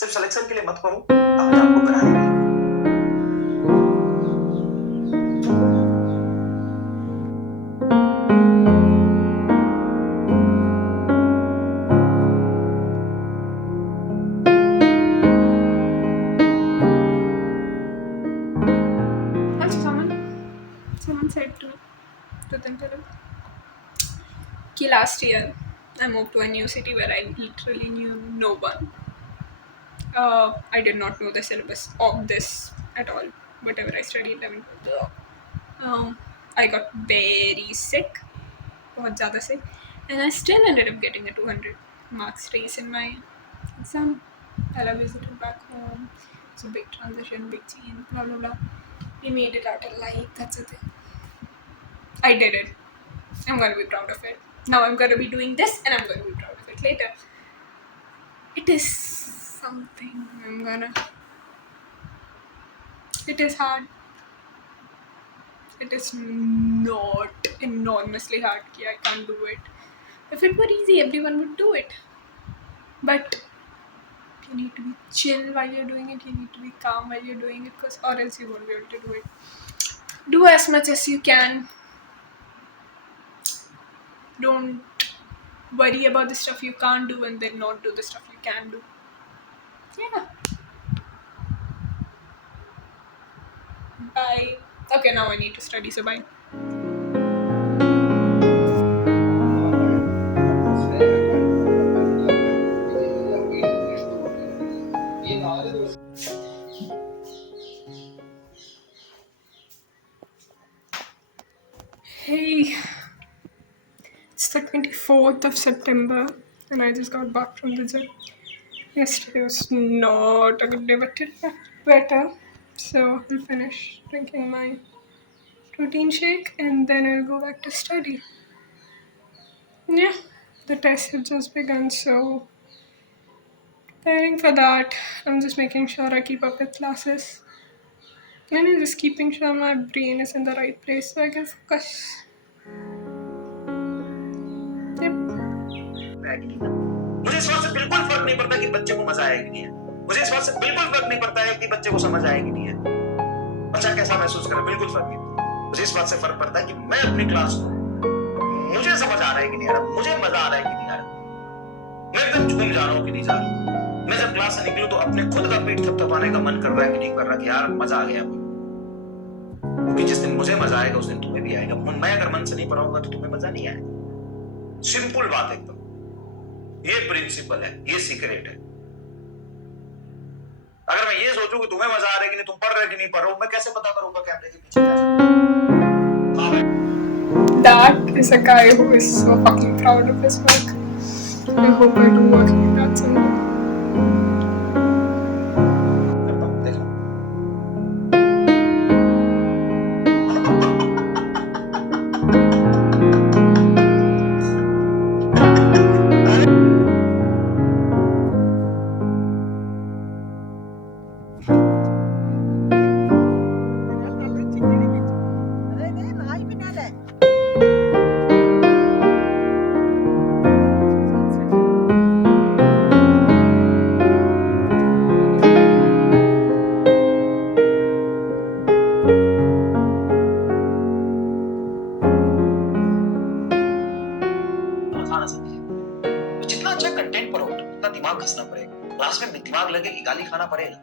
सिर्फ सिलेक्शन के लिए मत पढ़ो, अपने आप को बनाने के लिए। Someone said to them कि last year I moved to a new city where I literally knew no one. I did not know the syllabus of this at all. Whatever I studied, I got very sick, बहुत ज़्यादा sick, and I still ended up getting a 200 marks race in my exam. I visited back home. It's a big transition, big change, blah blah blah. We made it out alive. That's the thing. I did it. I'm gonna be proud of it. Now I'm gonna be doing this and I'm gonna be proud of it later. It is something It is hard. It is not enormously hard. I can't do it. If it were easy, everyone would do it. But you need to be chill while you're doing it. You need to be calm while you're doing it, or else you won't be able to do it. Do as much as you can. Don't worry about the stuff you can't do and then not do the stuff you can do. Yeah. Bye. Okay, now I need to study, so bye. Hey, it's the 24th of September and I just got back from the gym. Yesterday was not a good day, but today better. So I'll finish drinking my protein shake and then I'll go back to study. Yeah, the tests have just begun, so preparing for that. I'm just making sure I keep up with classes. And I'm just keeping sure my brain is in the right place so I can focus. मुझे इस बात से बिल्कुल फर्क नहीं पड़ता कि बच्चे को मजा आए कि नहीं है। मुझे इस बात से बिल्कुल फर्क नहीं पड़ता है कि बच्चे को समझ आए कि नहीं है। बच्चा कैसा महसूस करे, बिल्कुल फर्क नहीं पड़ता। मुझे इस बात से फर्क पड़ता है कि मैं अपनी क्लास को, मुझे समझ आ रहा है कि नहीं आ रहा, मुझे मजा आ रहा है कि नहीं आ रहा, मैं एकदम झूम जा रहा हूँ कि नहीं जा रहा। मैं जब क्लास से निकलूं तो अपने खुद का पीठ थपथपाने का मन कर रहा है कि नहीं कर रहा, कि यार मजा आ गया। क्योंकि जिस दिन मुझे मजा आएगा उस दिन तुम्हें भी आएगा। मैं अगर मन से नहीं पढ़ाऊंगा तो तुम्हें मजा नहीं आएगा। सिंपल बात एकदम। ये प्रिंसिपल है, ये सीक्रेट है। अगर मैं ये सोचूं कि तुम्हें मजा आ रहा है कि नहीं, तुम पढ़ रहे कि नहीं पढ़ रहे हो, मैं कैसे पता करूंगा कैमरे के पीछे क्या चल रहा है? That is a guy who is so fucking proud of his work. I hope I do work like that someday. जितना अच्छा कंटेंट पढ़ो उतना दिमाग घसना पड़ेगा। क्लास में दिमाग लगेगी, गाली खाना पड़ेगा,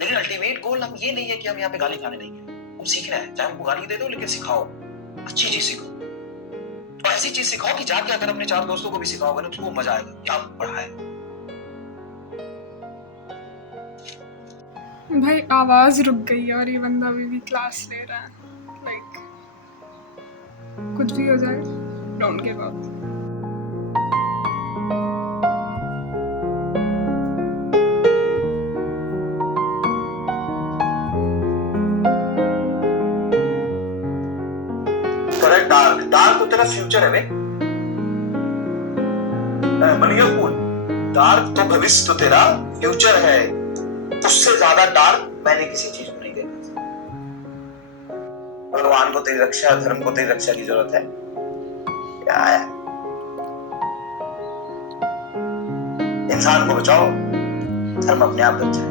लेकिन अल्टीमेट गोल हम ये नहीं है कि हम यहाँ पे गाली खाने नहीं है। हम सीखना है, चाहे हमको गाली दे दो लेकिन सिखाओ, अच्छी चीज सिखाओ। तो ऐसी चीज सिखाओ कि जाके अगर अपने 4 दोस्तों को भी सिखाओगे ना तो उनको मजा आएगा, क्या पढ़ाए। भाई आवाज रुक गई और ये बंदा अभी भी क्लास ले रहा है। लाइक कुछ भी हो जाए, don't give up. Dark dark तो तेरा फ्यूचर है बे, बनिए कूल। डार्क तो भविष्य तो तेरा फ्यूचर है, उससे ज्यादा डार्क मैंने किसी चीज को नहीं देखा। भगवान को तेरी रक्षा, धर्म को तेरी रक्षा की जरूरत है क्या है? इंसान को बचाओ, धर्म अपने आप बच जाए।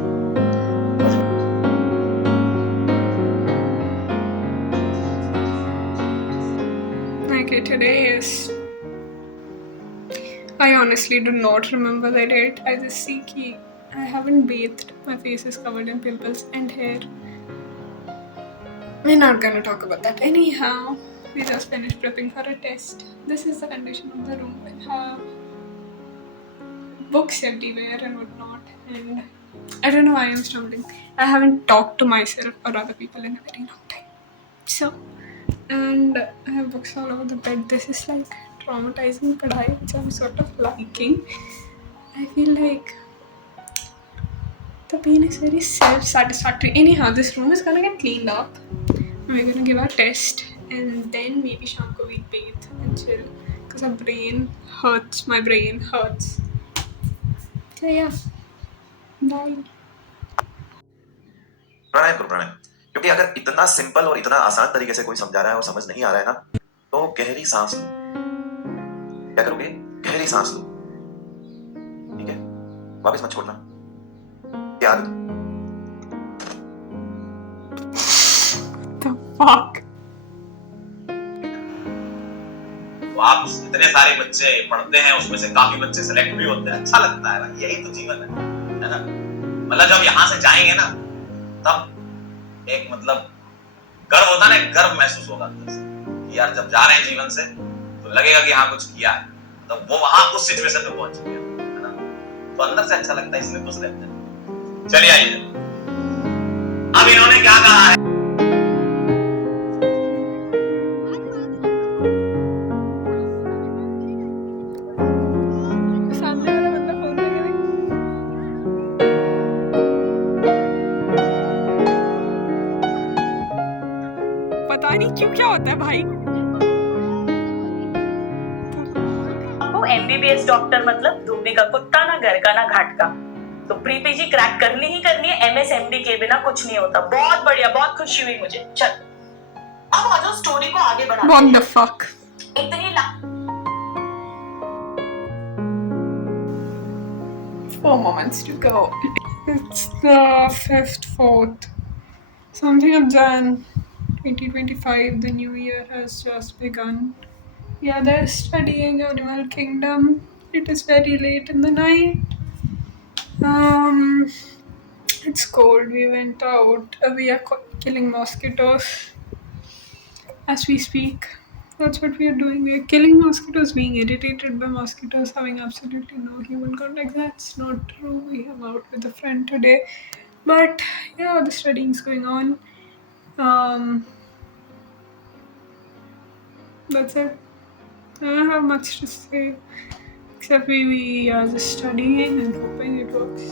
Okay, today is. I honestly do not remember the date. I just see कि I haven't bathed. My face is covered in pimples and hair. We're not gonna talk about that. Anyhow, we just finished prepping for a test. This is the condition of the room. We have books everywhere and whatnot. And I don't know why I'm stumbling. I haven't talked to myself or other people in a very long time. So, and I have books all over the bed. This is like traumatizing padhai, which I'm sort of liking. I feel like the pain is very self-satisfactory. Anyhow, this room is gonna get cleaned up. We're gonna give our test, and then maybe sham ko we'll bathe and chill, because our brain hurts. My brain hurts. So yeah, bye. प्राणायाम करो, प्राणायाम। क्योंकि अगर इतना simple और इतना आसान तरीके से कोई समझा रहा है और समझ नहीं आ रहा है ना, तो गहरी सांस लो। क्या करोगे? गहरी सांस लो, ठीक है? वापस मत छोड़ना। याद The fuck? तो आप इतने सारे बच्चे पढ़ते हैं, उसमें से काफी बच्चे सेलेक्ट भी होते हैं, अच्छा लगता है। यही तो जीवन है ना? मतलब जब यहाँ से जाएंगे ना, तब एक मतलब गर्व होता है ना, गर्व महसूस होगा कि यार जब जा रहे हैं जीवन से तो लगेगा कि हाँ कुछ किया है, तो वो वहां उस सिचुएशन में पहुंच गया है ना, तो अंदर से अच्छा लगता है, इसलिए खुश रहते हैं। चलिए आइए, अब इन्होंने क्या कहा है? सामने वाला बंदा फोन पे करे। पता नहीं क्यों क्या होता है भाई। आपको MBBS डॉक्टर मतलब धोबी का कुत्ता, ना घर का ना घाट का। तो प्री पीजी क्रैक करनी ही करनी है, MSMD के बिना कुछ नहीं होता। बहुत बढ़िया, बहुत खुशी हुई मुझे। चल अब आ जाओ, स्टोरी को आगे बढ़ाते हैं। What the fuck? एक दिन ये 4 moments to go. It's the 5th, 4th. Something of Jan 2025. The new year has just begun. Yeah, they're studying Animal Kingdom. It is very late in the night. It's cold. We went out. We are killing mosquitoes as we speak. That's what we are doing. We are killing mosquitoes, being irritated by mosquitoes, having absolutely no human contact. That's not true. We have out with a friend today. But yeah, the studying is going on. That's it. I don't have much to say. Except we are just studying and hoping it works.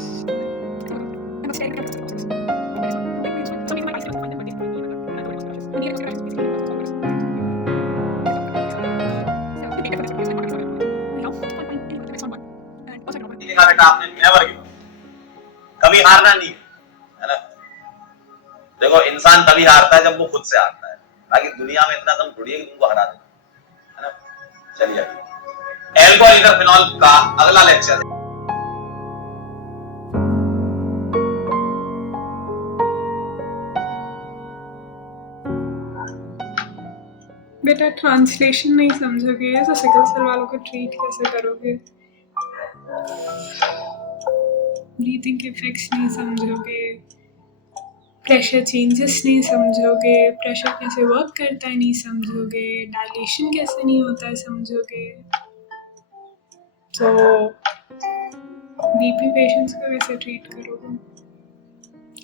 लिखा बेटा आपने, never give up, कभी हारना नहीं है ना। देखो इंसान तभी हारता है जब वो खुद से हारता है, बाकी दुनिया में इतना दम थोड़ी है कि तुमको हरा देना है ना। चलिए एल्कोहल ईथर फिनॉल का अगला लेक्चर है। बेटा ट्रांसलेशन नहीं समझोगे तो सिकल सेल वालों को ट्रीट कैसे करोगे? ब्रीथिंग के इफेक्ट्स नहीं समझोगे, प्रेशर चेंजेस नहीं समझोगे, प्रेशर कैसे वर्क करता है नहीं समझोगे, डायलेशन कैसे नहीं होता है समझोगे, तो बीपी पेशेंट्स को कैसे ट्रीट करोगे?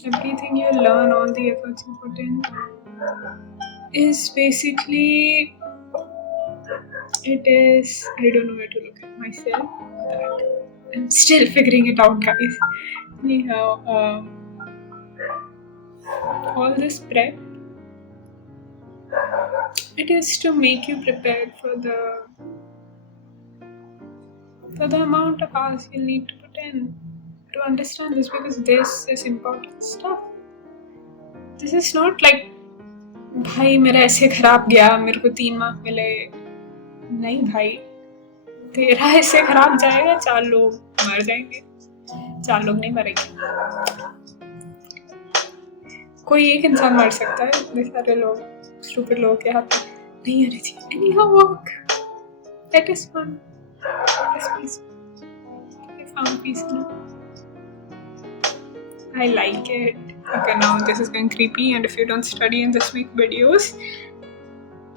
Everything you learn, all the efforts you put in is basically, it is, I don't know where to look at myself, but I'm still figuring it out, guys. Anyhow, all this prep, it is to make you prepared for the amount of hours you'll need to put in to understand this, because this is important stuff. This is not like भाई मेरा ऐसे खराब गया मेरे को 3 mark मिले, नहीं भाई, तेरा ऐसे खराब जाएगा 4 लोग मर जाएंगे। 4 लोग नहीं मरेंगे, कोई एक इंसान मर सकता है, इतने सारे लोग स्टूपिड लोगों के हाथ में नहीं आ रही थी। Anyhow, walk. It is fun. It is peaceful. I found peace in it. I like it. Okay, now this is getting creepy, and if you don't study in this week videos,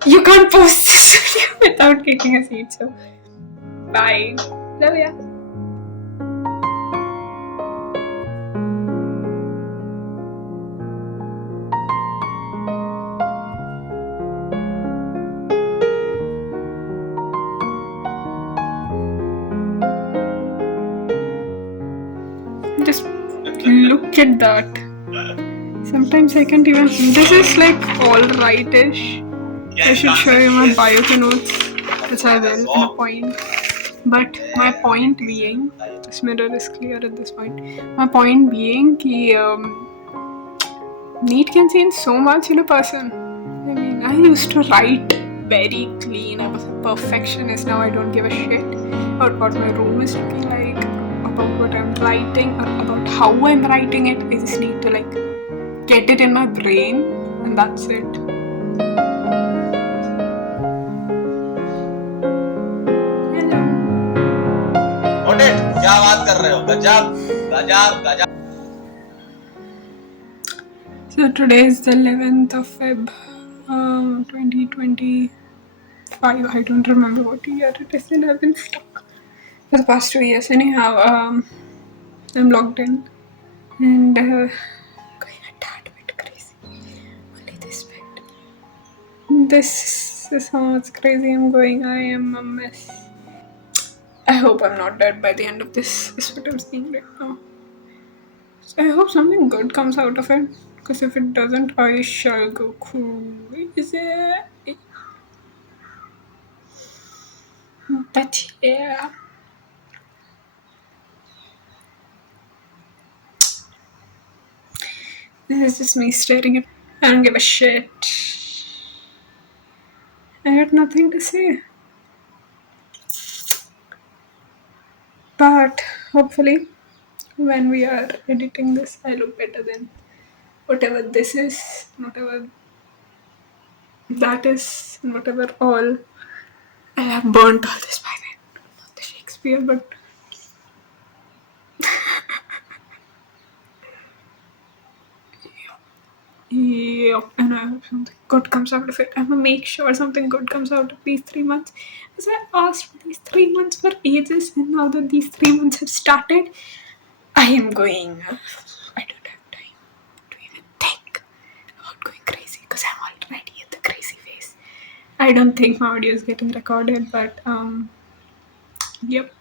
you can't post this video without taking a seat. So, bye. Love ya. Just look at that. Sometimes I can't even. This is like all right-ish. I should show you my bio notes, which I will in a point. But my point being, this mirror is clear at this point. My point being, NEET can change so much in a person. I mean, I used to write very clean. I was a perfectionist. Now I don't give a shit about what my room is looking like, about what I'm writing, or about how I'm writing it. I just need to like get it in my brain, and that's it. Hello. Noted. क्या बात कर रहे हो? गजब, गजब, गजब. So today is the 11th of Feb, 2025. I don't remember what year it is, and I've been stuck for the past 2 years. Anyhow, I'm logged in and going a tad bit crazy. Only this bit. This is how much crazy I'm going. I am a mess. I hope I'm not dead by the end of this. Is what I'm saying right now. So I hope something good comes out of it. Because if it doesn't, I shall go crazy. But yeah. This is just me staring at. I don't give a shit. I had nothing to say. But hopefully, when we are editing this, I look better than whatever this is, whatever that is, and whatever all. I have burnt all this by then. Not the Shakespeare, but yeah, and I hope something good comes out of it. I'm gonna make sure something good comes out of these 3 months. Because I asked for these 3 months for ages, and now that these 3 months have started, I am going. I don't have time to even think about going crazy because I'm already in the crazy phase. I don't think my audio is getting recorded, but yep.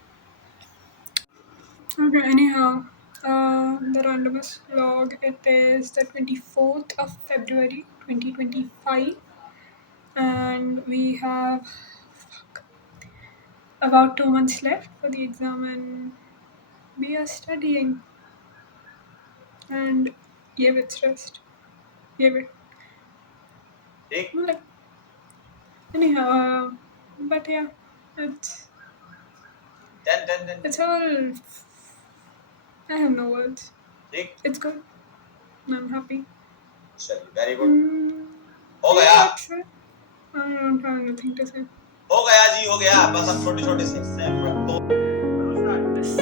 Okay, anyhow, the randomest vlog, it is the 24th of February 2025, and we have about 2 months left for the exam, and we are studying, and give it stressed, give it एक like anyhow, but yeah, it's 10. it's all. I have no words. एक It's good. I'm happy. चलिए, very good. Mm, हो गया, that's it. I don't have anything to say. हो गया जी, हो गया. बस अब छोटे-छोटे से तो This is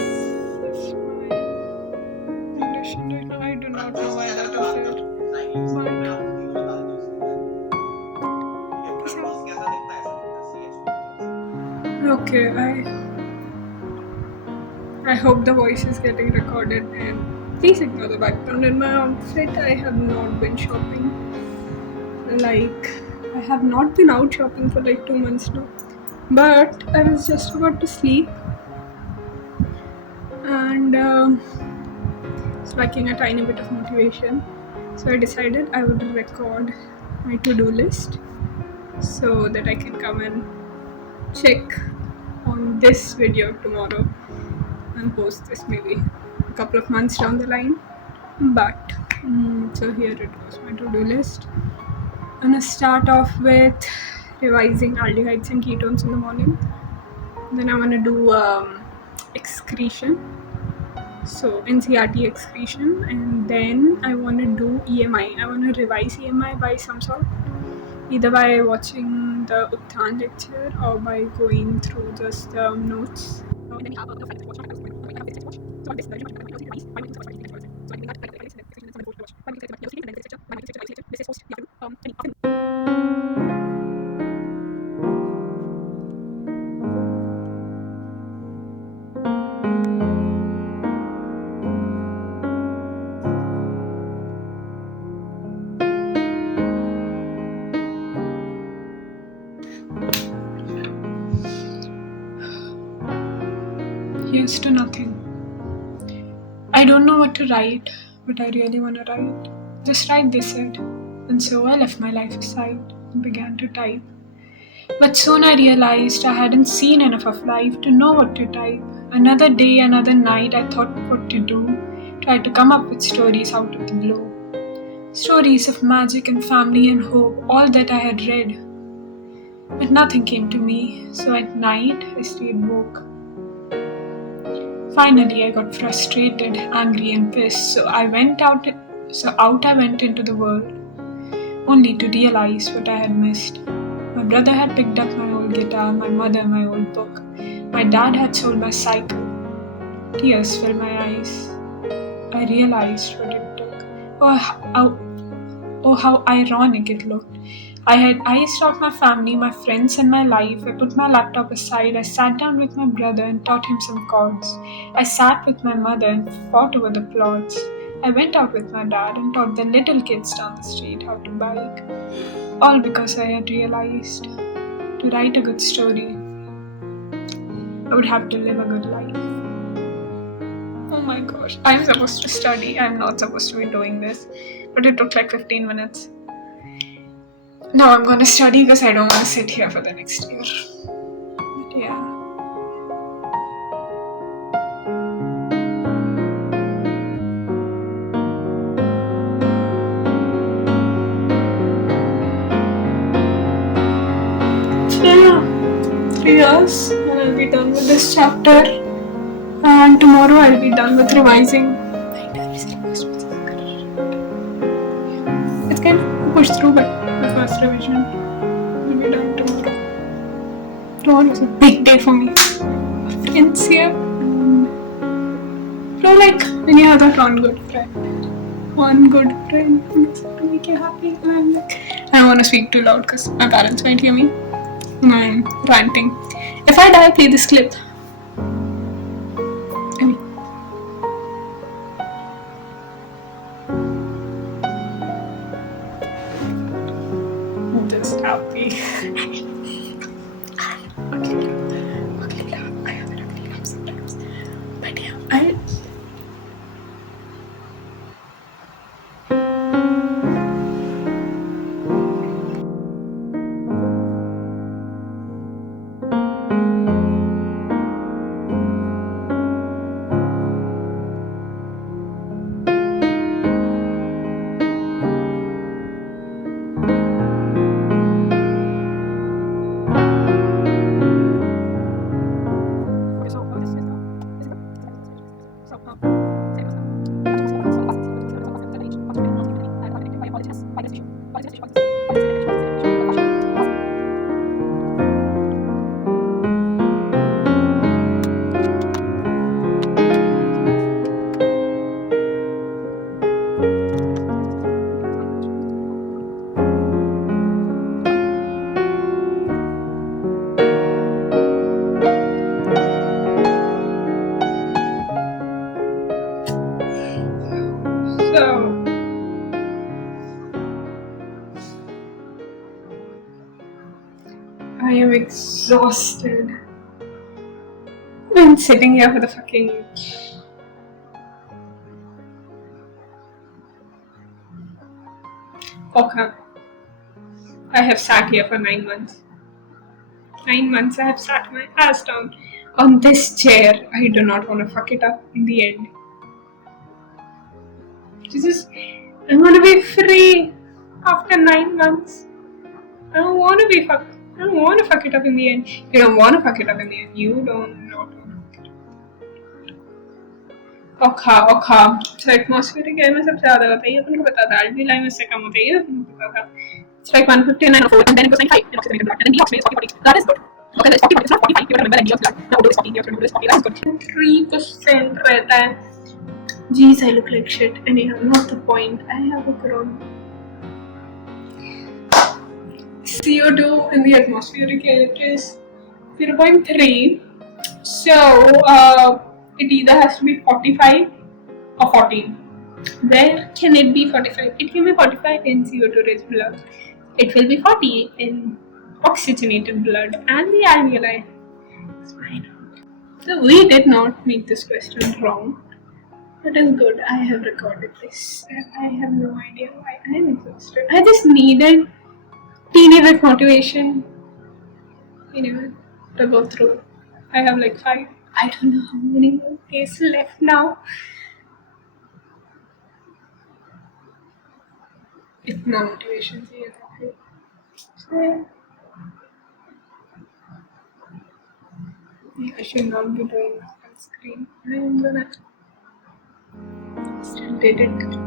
my condition right now. I do not know why that is there. Okay, I hope the voice is getting recorded, and please ignore the background in my outfit. I have not been shopping. Like, I have not been out shopping for like 2 months now. But I was just about to sleep, and it's lacking a tiny bit of motivation. So I decided I would record my to-do list so that I can come and check on this video tomorrow and post this maybe a couple of months down the line. But so here it goes, my to-do list. I'm gonna start off with revising aldehydes and ketones in the morning. Then I'm gonna do excretion. So NCRT excretion, and then I want to do EMI. I want to revise EMI by some sort, either by watching the Utthan lecture or by going through just the notes. And then we have a friend to watch. I have this to watch. So on this version, I will revise. I will watch. So I will not this and then watch. One will say this and then this lecture. One will say this is post. You have to any Here's to nothing. I don't know what to write, but I really want to write. Just write, they said. And so I left my life aside and began to type. But soon I realized I hadn't seen enough of life to know what to type. Another day, another night, I thought what to do. Tried to come up with stories out of the blue. Stories of magic and family and hope, all that I had read. But nothing came to me, so at night I stayed woke. Finally, I got frustrated, angry, and pissed, so out I went into the world, only to realize what I had missed. My brother had picked up my old guitar, my mother my old book. My dad had sold my cycle. Tears filled my eyes. I realized what it took. Oh, how ironic it looked. I had iced out my family, my friends, and my life. I put my laptop aside. I sat down with my brother and taught him some chords. I sat with my mother and fought over the plots. I went out with my dad and taught the little kids down the street how to bike. All because I had realized to write a good story, I would have to live a good life. Oh my gosh, I'm supposed to study. I'm not supposed to be doing this. But it took like 15 minutes. Now I'm going to study because I don't want to sit here for the next year. But yeah. So yeah, 3 years and I'll be done with this chapter. And tomorrow I'll be done with revising. It's kind of pushed through, but the first revision will be done tomorrow. Tomorrow is a big day for me. Friends here. So like when you have that one good friend who's to make you happy. And like, I don't want to speak too loud because my parents might hear me. I'm ranting. If I die, play this clip. I'm just happy. Okay, I have an ugly laugh sometimes. But yeah, I am exhausted. I've been sitting here for the fucking... Okay. I have sat here for 9 months. 9 months I have sat my ass down on this chair. I do not want to fuck it up in the end. I'm gonna be free after 9 months. I don't want to fuck it up in the end. You don't want to fuck it up in the end. You don't know. औखा so atmospheric air में सबसे ज़्यादा होता है ये अपन को पता था alveoli में इससे कम होता है ये अपन को पता था it's like 159 and then it was like 5 in oxygenated blood and then the oxygen is 40 that is good okay that's 40 it's not 45 you remember that blood now it is 40 you have to remember this 40 that's good 3% रहता है Jeez, I look like shit. Anyhow, not the point. I have a corona. CO2 in the atmospheric air is 0.3. So, it either has to be 45 or 14. Where can it be 45? It can be 45 in CO2 rich blood. It will be 40 in oxygenated blood and the alveoli. It's fine. So, we did not make this question wrong. That is good. I have recorded this. I have no idea why I am exhausted. I just needed teeny bit motivation, to go through. I have like 5. I don't know how many more days left now. इतना motivation चाहिए था फिर. So, I should not be doing this on screen. I am gonna still did it.